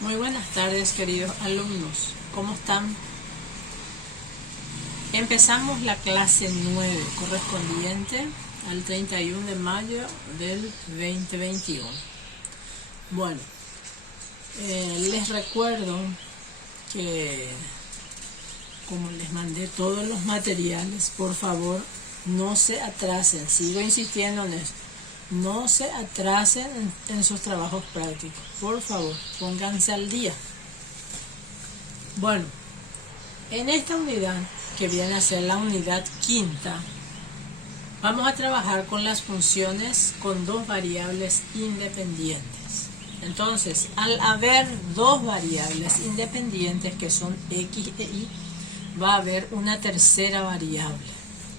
Muy buenas tardes, queridos alumnos. ¿Cómo están? Empezamos la clase 9 correspondiente al 31 de mayo del 2021. Bueno, les recuerdo que como les mandé todos los materiales, por favor no se atrasen. Sigo insistiendo en eso. No se atrasen en sus trabajos prácticos. Por favor, pónganse al día. Bueno, en esta unidad, que viene a ser la unidad quinta, vamos a trabajar con las funciones con dos variables independientes. Entonces, al haber dos variables independientes que son x e y, va a haber una tercera variable,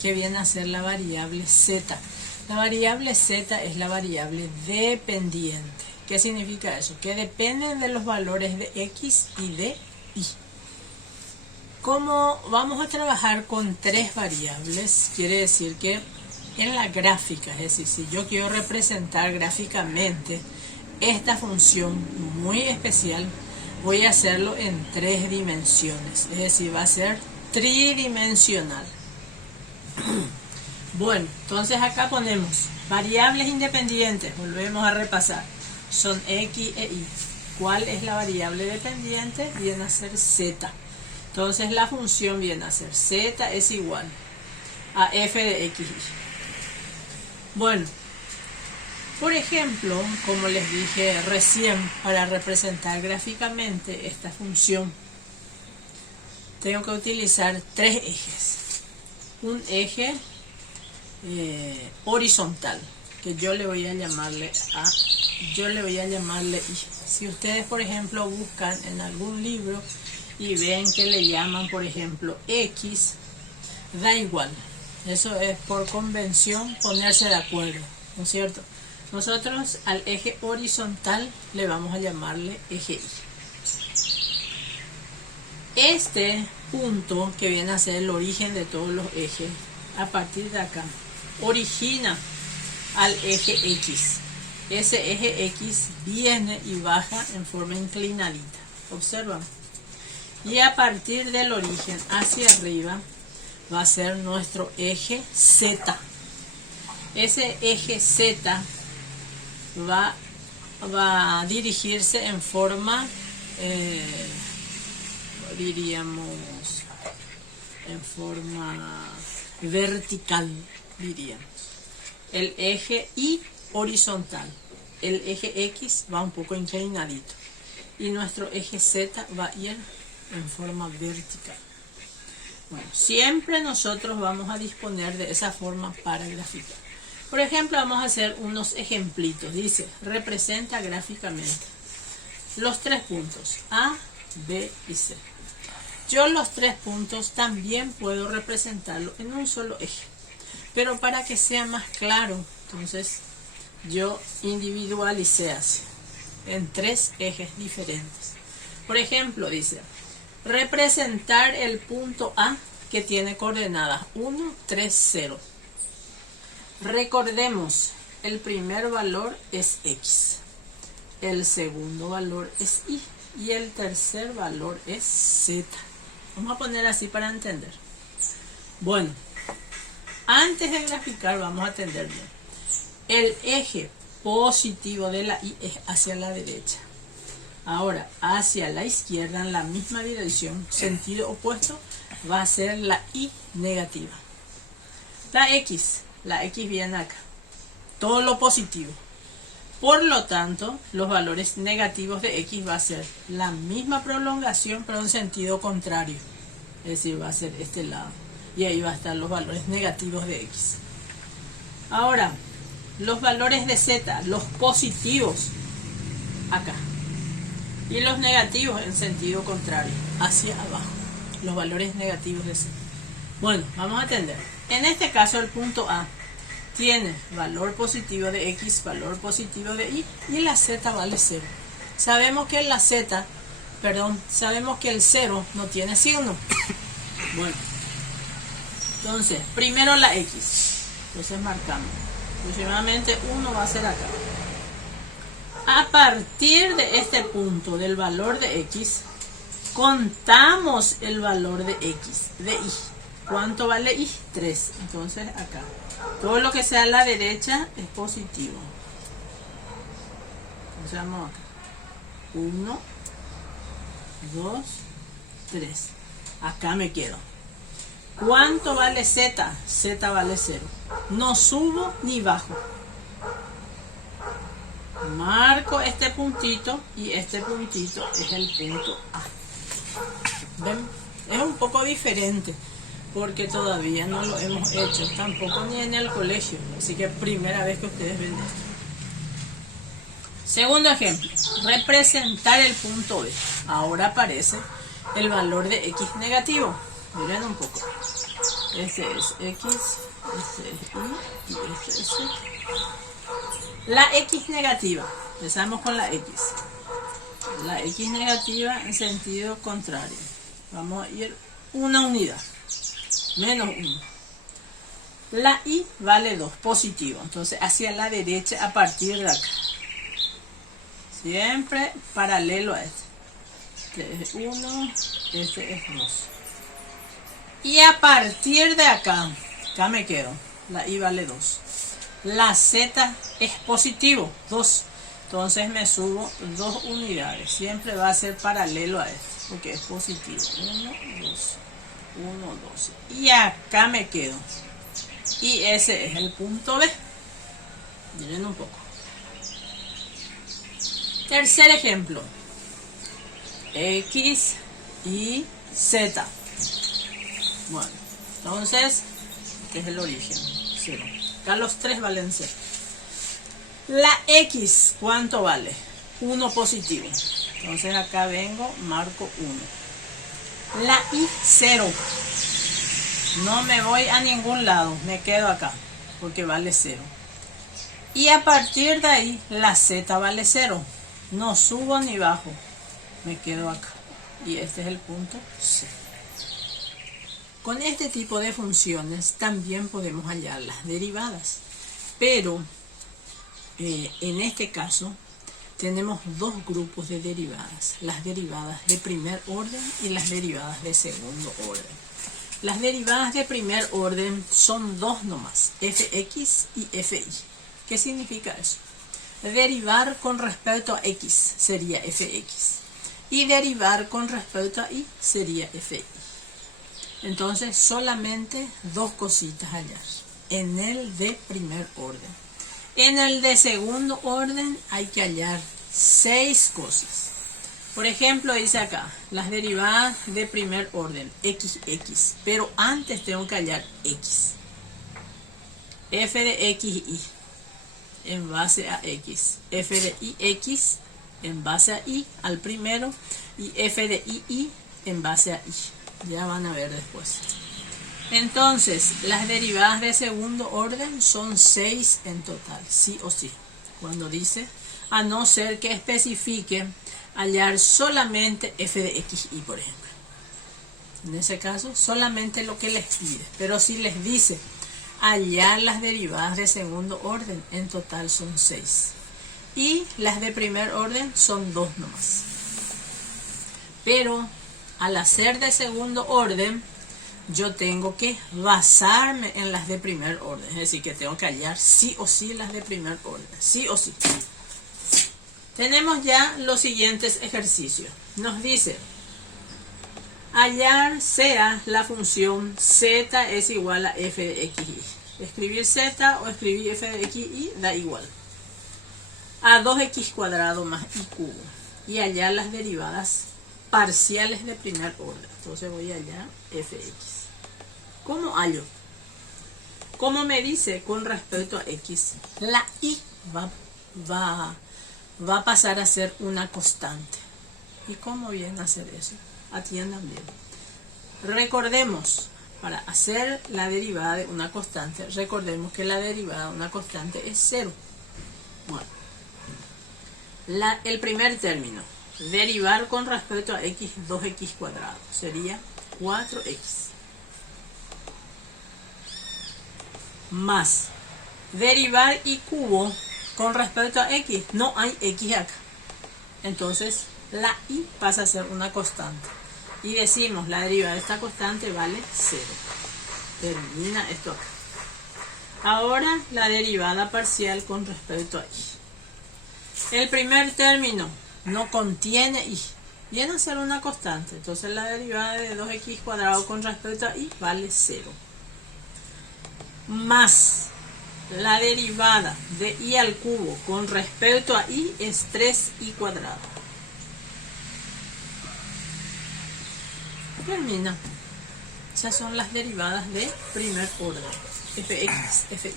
que viene a ser la variable z. La variable z es la variable dependiente. ¿Qué significa eso? Que dependen de los valores de x y de y. Como vamos a trabajar con tres variables, quiere decir que en la gráfica, es decir, si yo quiero representar gráficamente esta función muy especial, voy a hacerlo en tres dimensiones, es decir, va a ser tridimensional. Bueno, entonces acá ponemos variables independientes, volvemos a repasar, son x e y. ¿Cuál es la variable dependiente? Viene a ser z. Entonces la función viene a ser z es igual a f de x. Bueno, por ejemplo, como les dije recién, para representar gráficamente esta función, tengo que utilizar tres ejes. Un eje horizontal, que yo le voy a llamarle y. Si ustedes, por ejemplo, buscan en algún libro y ven que le llaman, por ejemplo, x, da igual. Eso es por convención ponerse de acuerdo, ¿no es cierto? Nosotros al eje horizontal le vamos a llamarle eje y. Este punto, que viene a ser el origen de todos los ejes, a partir de acá, origina al eje x. Ese eje x viene y baja en forma inclinadita. Observan. Y a partir del origen hacia arriba va a ser nuestro eje z. Ese eje z va a dirigirse en forma, diríamos, en forma vertical, diríamos. El eje y horizontal. El eje x va un poco inclinadito. Y nuestro eje z va a ir en forma vertical. Bueno, siempre nosotros vamos a disponer de esa forma para graficar. Por ejemplo, vamos a hacer unos ejemplitos. Dice, representa gráficamente los tres puntos A, B y C. Yo los tres puntos también puedo representarlo en un solo eje. Pero para que sea más claro, entonces yo individualicé así, en tres ejes diferentes. Por ejemplo, dice, representar el punto A que tiene coordenadas 1, 3, 0. Recordemos, el primer valor es x, el segundo valor es y el tercer valor es z. Vamos a poner así para entender. Bueno, antes de graficar vamos a entender bien. El eje positivo de la y es hacia la derecha. Ahora, hacia la izquierda, en la misma dirección, sentido opuesto, va a ser la y negativa. La x viene acá. Todo lo positivo. Por lo tanto, los valores negativos de x va a ser la misma prolongación, pero en sentido contrario. Es decir, va a ser este lado. Y ahí va a estar los valores negativos de x. Ahora, los valores de z, los positivos, acá. Y los negativos en sentido contrario, hacia abajo. Los valores negativos de z. Bueno, vamos a atender. En este caso, el punto A tiene valor positivo de x, valor positivo de y la z vale 0. Sabemos que sabemos que el 0 no tiene signo. Bueno, entonces, primero la x. Entonces marcamos. Aproximadamente 1 va a ser acá. A partir de este punto del valor de x, contamos el valor de x, de y. ¿Cuánto vale y? 3. Entonces acá, todo lo que sea a la derecha es positivo. Entonces vamos acá. 1, 2, 3. Acá me quedo. ¿Cuánto vale z? Z vale 0. No subo ni bajo. Marco este puntito y este puntito es el punto A. ¿Ven? Es un poco diferente porque todavía no lo hemos hecho, tampoco ni en el colegio. Así que primera vez que ustedes ven esto. Segundo ejemplo, representar el punto B. Ahora aparece el valor de x negativo. Miren un poco. Este es x, este es y este es z. La x negativa. Empezamos con la x. La x negativa en sentido contrario. Vamos a ir una unidad. Menos 1. La y vale 2, positivo. Entonces hacia la derecha a partir de acá. Siempre paralelo a este. Este es 1, este es 2. Y a partir de acá, acá me quedo. La y vale 2. La z es positivo, 2. Entonces me subo 2 unidades. Siempre va a ser paralelo a este, porque es positivo. 1, 2, 1, 2. Y acá me quedo. Y ese es el punto B. Miren un poco. Tercer ejemplo. X y Z. Bueno, entonces, ¿qué es el origen? 0. Acá los 3 valen 0. La X, ¿cuánto vale? 1 positivo. Entonces acá vengo, marco 1. La Y, 0. No me voy a ningún lado, me quedo acá, porque vale 0. Y a partir de ahí, la Z vale 0. No subo ni bajo, me quedo acá. Y este es el punto C. Con este tipo de funciones también podemos hallar las derivadas. Pero en este caso tenemos dos grupos de derivadas. Las derivadas de primer orden y las derivadas de segundo orden. Las derivadas de primer orden son dos nomás, fx y fi. ¿Qué significa eso? Derivar con respecto a x sería fx y derivar con respecto a y sería fi. Entonces solamente dos cositas hallar en el de primer orden. En el de segundo orden hay que hallar 6 cosas. Por ejemplo, dice acá, las derivadas de primer orden, x, pero antes tengo que hallar x. F de x y y en base a x. F de y, x en base a y al primero y f de y en base a y. Ya van a ver después. Entonces, las derivadas de segundo orden son 6 en total, sí o sí. Cuando dice, a no ser que especifique hallar solamente f de x y, por ejemplo. En ese caso, solamente lo que les pide. Pero si les dice hallar las derivadas de segundo orden, en total son 6. Y las de primer orden son 2 nomás. Pero al hacer de segundo orden, yo tengo que basarme en las de primer orden. Es decir, que tengo que hallar sí o sí las de primer orden. Sí o sí. Tenemos ya los siguientes ejercicios. Nos dice, hallar sea la función z es igual a f de x y. Escribir z o escribir f de x y da igual. A 2x cuadrado más y cubo. Y hallar las derivadas parciales de primer orden. Entonces voy a hallar fx. ¿Cómo hallo? Como me dice con respecto a x, la y va a pasar a ser una constante. ¿Y cómo viene a hacer eso? Atiendan bien. Recordemos, para hacer la derivada de una constante, recordemos que la derivada de una constante es 0. Bueno, el primer término, derivar con respecto a x 2x cuadrado, sería 4x. Más derivar y cubo con respecto a x, no hay x acá. Entonces la y pasa a ser una constante. Y decimos, la derivada de esta constante vale 0. Termina esto acá. Ahora la derivada parcial con respecto a y. El primer término no contiene y. Viene a ser una constante. Entonces la derivada de 2x cuadrado con respecto a y vale 0. Más la derivada de y al cubo con respecto a y es 3y cuadrado. Termina. Esas son las derivadas de primer orden. Fx, Fi.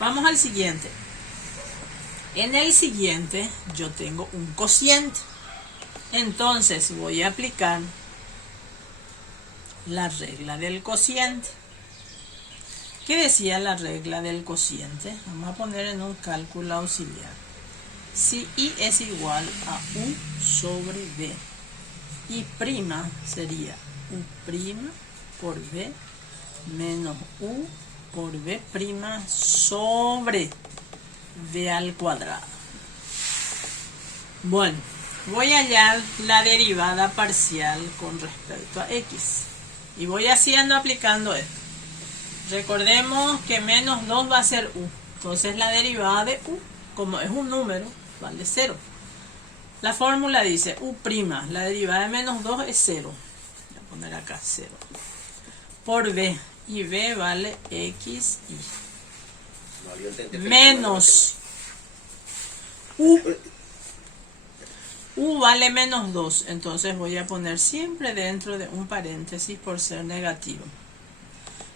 Vamos al siguiente. En el siguiente yo tengo un cociente. Entonces voy a aplicar la regla del cociente. ¿Qué decía la regla del cociente? Vamos a poner en un cálculo auxiliar. Si y es igual a u sobre b, y prima sería u' por b menos u por b' sobre b al cuadrado. Bueno, voy a hallar la derivada parcial con respecto a x. Y voy haciendo aplicando esto. Recordemos que menos 2 va a ser u. Entonces la derivada de u, como es un número, vale 0. La fórmula dice u', la derivada de menos 2 es 0. Voy a poner acá 0. Por b. Y b vale x y. Menos u. U vale menos 2. Entonces voy a poner siempre dentro de un paréntesis por ser negativo.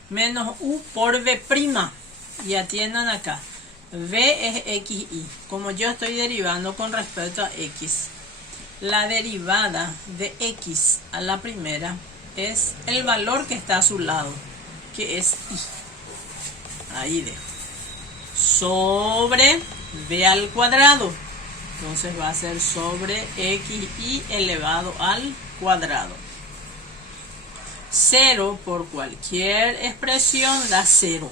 Menos u por b'. Y atiendan acá. B es x y. Como yo estoy derivando con respecto a x, la derivada de x a la primera es el valor que está a su lado, que es y. Ahí dejo. Sobre b al cuadrado. Entonces va a ser sobre xy elevado al cuadrado. 0 por cualquier expresión da 0.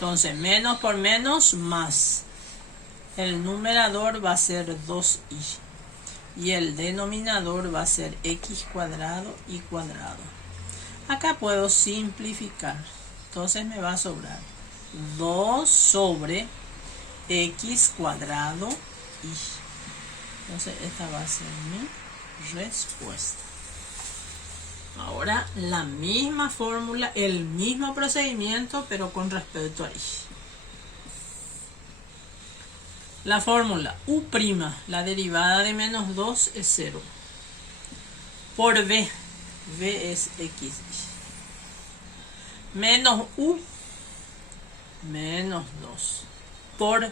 Entonces menos por menos más. El numerador va a ser 2y. Y el denominador va a ser x cuadrado y cuadrado. Acá puedo simplificar. Entonces me va a sobrar 2 sobre x cuadrado y. Entonces esta va a ser mi respuesta. Ahora la misma fórmula, el mismo procedimiento, pero con respecto a y. La fórmula u', la derivada de menos 2 es 0. Por b, b es x. Menos u, menos 2. Por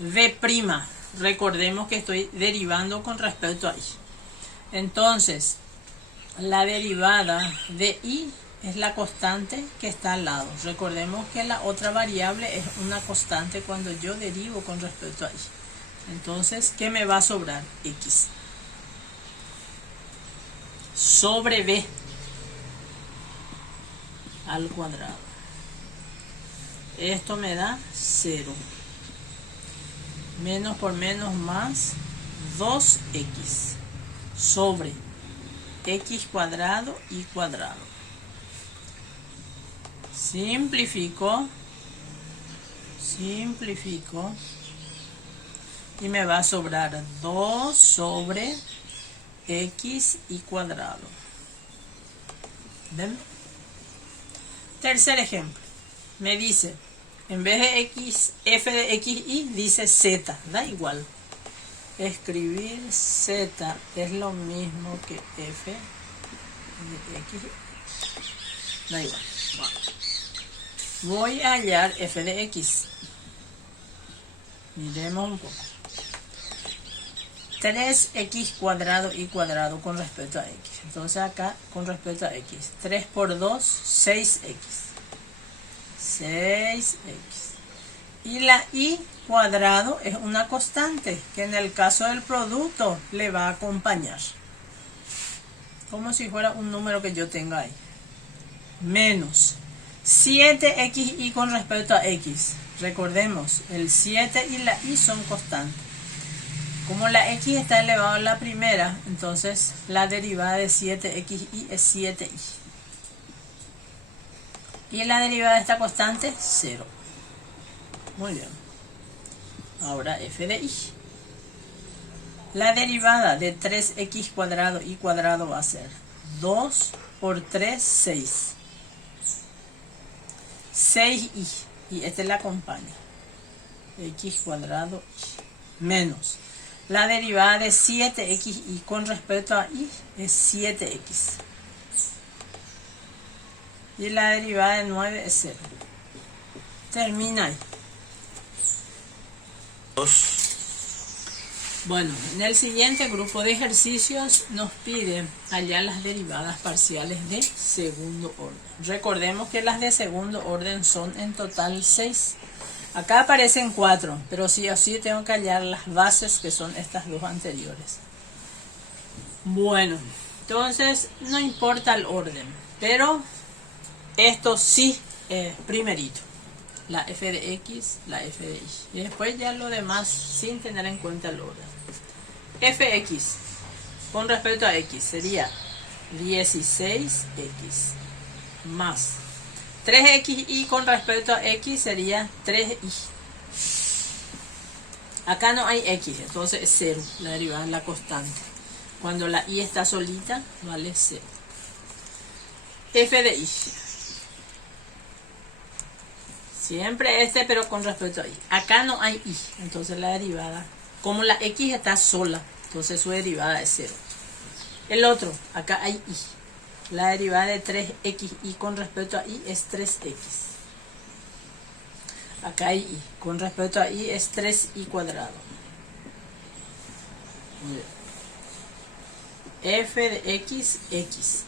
b', recordemos que estoy derivando con respecto a y. Entonces, la derivada de y es la constante que está al lado. Recordemos que la otra variable es una constante cuando yo derivo con respecto a y. Entonces, ¿qué me va a sobrar? X. Sobre b al cuadrado. Esto me da 0. Menos por menos más 2x sobre x cuadrado y cuadrado. Simplifico y me va a sobrar 2 sobre x y cuadrado. ¿Ven? Tercer ejemplo. Me dice, en vez de x, f de x y, dice z. Da igual. Escribir z es lo mismo que f de x. Da igual. Voy a hallar f de x. Miremos un poco. 3x cuadrado y cuadrado con respecto a x. Entonces acá con respecto a x. 3 por 2, 6x. 6x. Y la y cuadrado es una constante que en el caso del producto le va a acompañar. Como si fuera un número que yo tenga ahí. Menos 7xy con respecto a x. Recordemos, el 7 y la y son constantes. Como la x está elevado a la primera, entonces la derivada de 7xy es 7y. Y la derivada de esta constante, 0. Muy bien. Ahora f de y. La derivada de 3x cuadrado y cuadrado va a ser 2 por 3, 6. 6y. Y este la acompaña. X cuadrado y menos. La derivada de 7xy con respecto a y es 7x. Y la derivada de 9 es 0. Termina ahí. Bueno, en el siguiente grupo de ejercicios nos pide hallar las derivadas parciales de segundo orden. Recordemos que las de segundo orden son en total 6. Acá aparecen 4, pero sí o sí tengo que hallar las bases, que son estas dos anteriores. Bueno, entonces no importa el orden, pero esto sí, primerito. La f de x, la f de y. Y después ya lo demás sin tener en cuenta el orden. Fx con respecto a x sería 16x más 3xy con respecto a x sería 3y. Acá no hay x, entonces es 0. La derivada es la constante. Cuando la y está solita, vale 0. F de y. Siempre este, pero con respecto a y. Acá no hay y, entonces la derivada, como la x está sola, entonces su derivada es 0. El otro, acá hay y. La derivada de 3xy con respecto a y es 3x. Acá hay y. Con respecto a y es 3y cuadrado. F de x, x.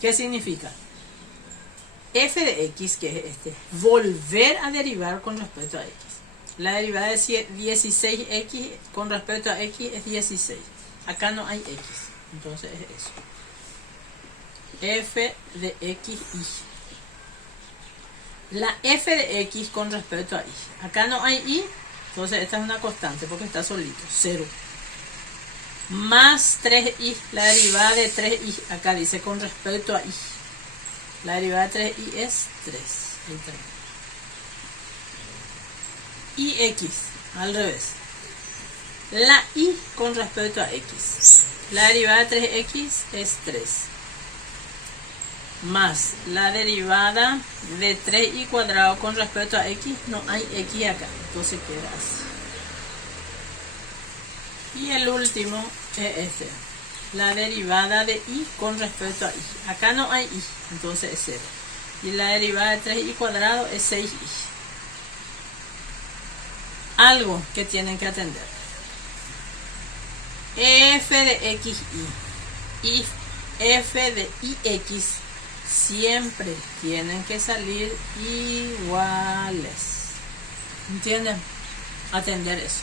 ¿Qué significa? F de x, que es este, volver a derivar con respecto a x. La derivada de 16x con respecto a x es 16. Acá no hay x, entonces es eso. F de x y. La f de x con respecto a y. Acá no hay y, entonces esta es una constante porque está solito, 0. Más 3y, la derivada de 3y, acá dice con respecto a y. La derivada de 3y es 3. Y x, al revés. La y con respecto a x. La derivada de 3x es 3. Más la derivada de 3y cuadrado con respecto a x. No hay x acá, entonces queda así. Y el último es este. La derivada de y con respecto a y. Acá no hay y, entonces es 0. Y la derivada de 3y cuadrado es 6y. Algo que tienen que atender. F de x y f de ix siempre tienen que salir iguales. ¿Entienden? Atender eso.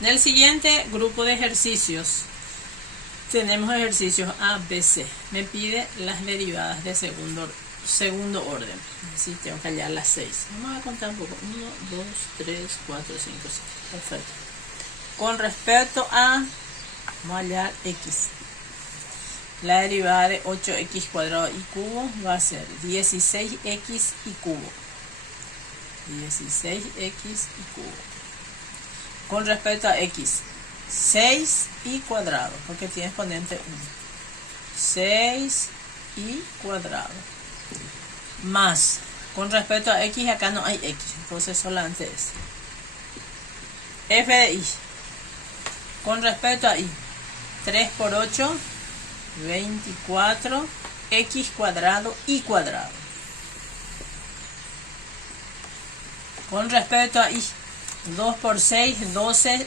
En el siguiente grupo de ejercicios tenemos ejercicios A, B, C. Me pide las derivadas de segundo orden. Así tengo que hallar las 6. Vamos a contar un poco. 1, 2, 3, 4, 5, 6. Perfecto. Con respecto a, vamos a hallar x. La derivada de 8x cuadrado y cubo va a ser 16x y cubo. 16x y cubo. Con respecto a x, 6y cuadrado, porque tiene exponente 1. 6y cuadrado. Más, con respecto a x, acá no hay x, entonces solamente es. F de y. Con respecto a y, 3 por 8, 24, x cuadrado y cuadrado. Con respecto a y, 2 por 6, 12xy.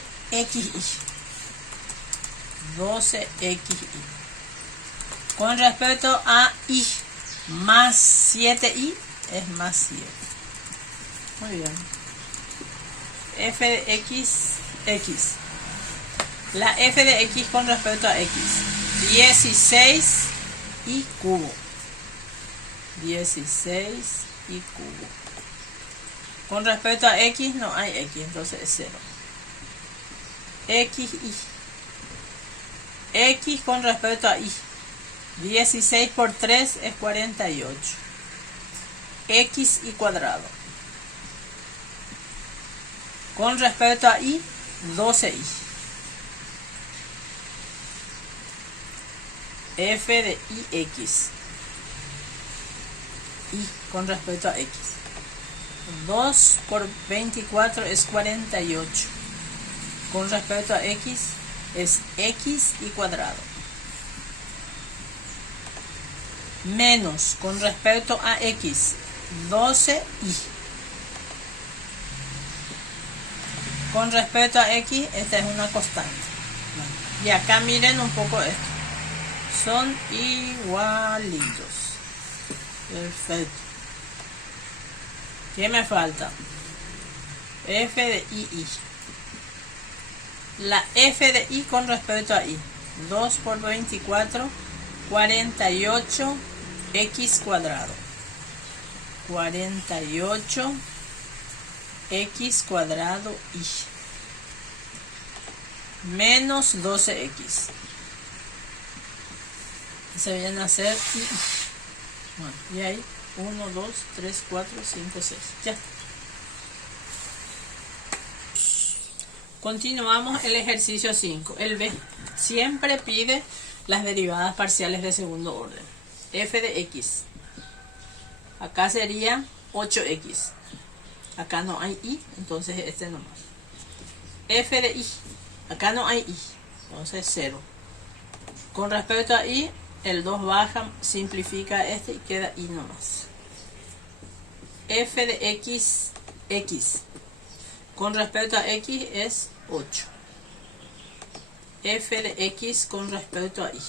12xy. Con respecto a y más 7y es más 7. Muy bien. F de x, x. La f de x con respecto a x. 16 y cubo. 16 y cubo. Con respecto a x no hay x, entonces es 0. X con respecto a y. 16 por 3 es 48. X y cuadrado. Con respecto a y, 12y. F de ix. Y con respecto a x. 2 por 24 es 48. Con respecto a x es x y cuadrado. Menos con respecto a x, 12y. Con respecto a x, esta es una constante. Y acá miren un poco esto. Son igualitos. Perfecto. ¿Qué me falta? F de y. La f de y con respecto a y. 2 por 24, 48 x cuadrado. 48 x cuadrado y. Menos 12x. Se viene a ser y. Bueno, y ahí 1, 2, 3, 4, 5, 6. Ya. Continuamos el ejercicio 5. El B siempre pide las derivadas parciales de segundo orden. F de x. Acá sería 8x. Acá no hay y, entonces este nomás. F de y. Acá no hay y, entonces 0. Con respecto a y, el 2 baja, simplifica este y queda y nomás. F de x, x. Con respecto a x es 8. F de x con respecto a y.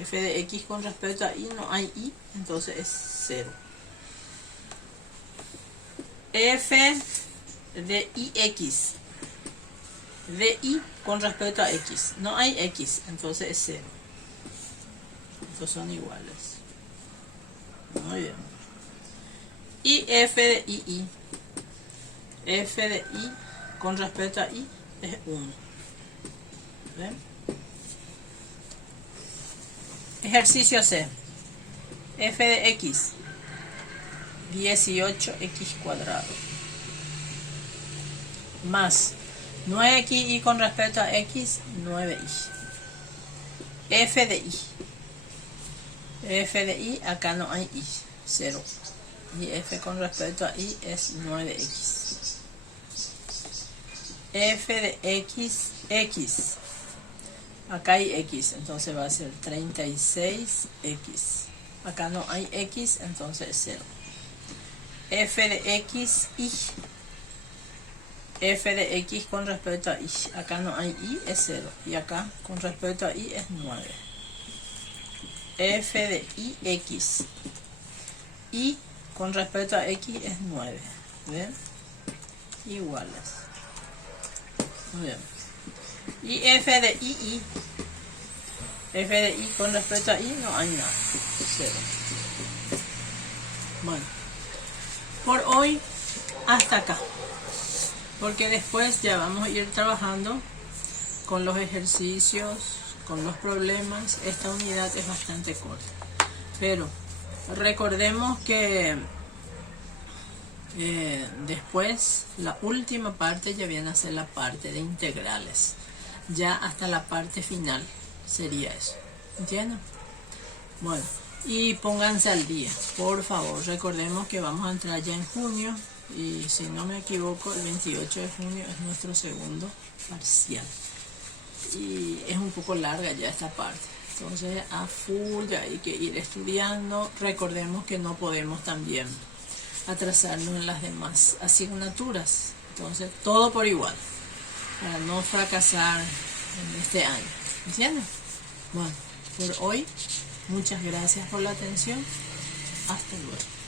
F de x con respecto a y no hay y, entonces es 0. F de ix. De y con respecto a x. No hay x, entonces es 0. Estos son iguales. Muy bien. Y f de i. F de i con respecto a y es 1. ¿Ven? Ejercicio C. F de x. 18x cuadrado. Más 9x y con respecto a x, 9y. F de y. F de y, acá no hay y, 0. Y f con respecto a y es 9x. F de x, x. Acá hay x, entonces va a ser 36x. Acá no hay x, entonces es 0. F de x, y. F de x con respecto a y. Acá no hay y, es 0. Y acá con respecto a y es 9. F de ix. Y con respecto a x es 9. ¿Ven? Iguales. Muy bien. Y f de i. F de i con respecto a y no hay nada. 0. Bueno. Por hoy hasta acá. Porque después ya vamos a ir trabajando con los ejercicios, con los problemas. Esta unidad es bastante corta. Pero recordemos que después la última parte ya viene a ser la parte de integrales. Ya hasta la parte final sería eso. ¿Entienden? Bueno, y pónganse al día, por favor. Recordemos que vamos a entrar ya en junio. Y si no me equivoco, el 28 de junio es nuestro segundo parcial. Y es un poco larga ya esta parte. Entonces a full ya hay que ir estudiando. Recordemos que no podemos también atrasarnos en las demás asignaturas. Entonces todo por igual, para no fracasar en este año. ¿Entienden? Bueno, por hoy, muchas gracias por la atención. Hasta luego.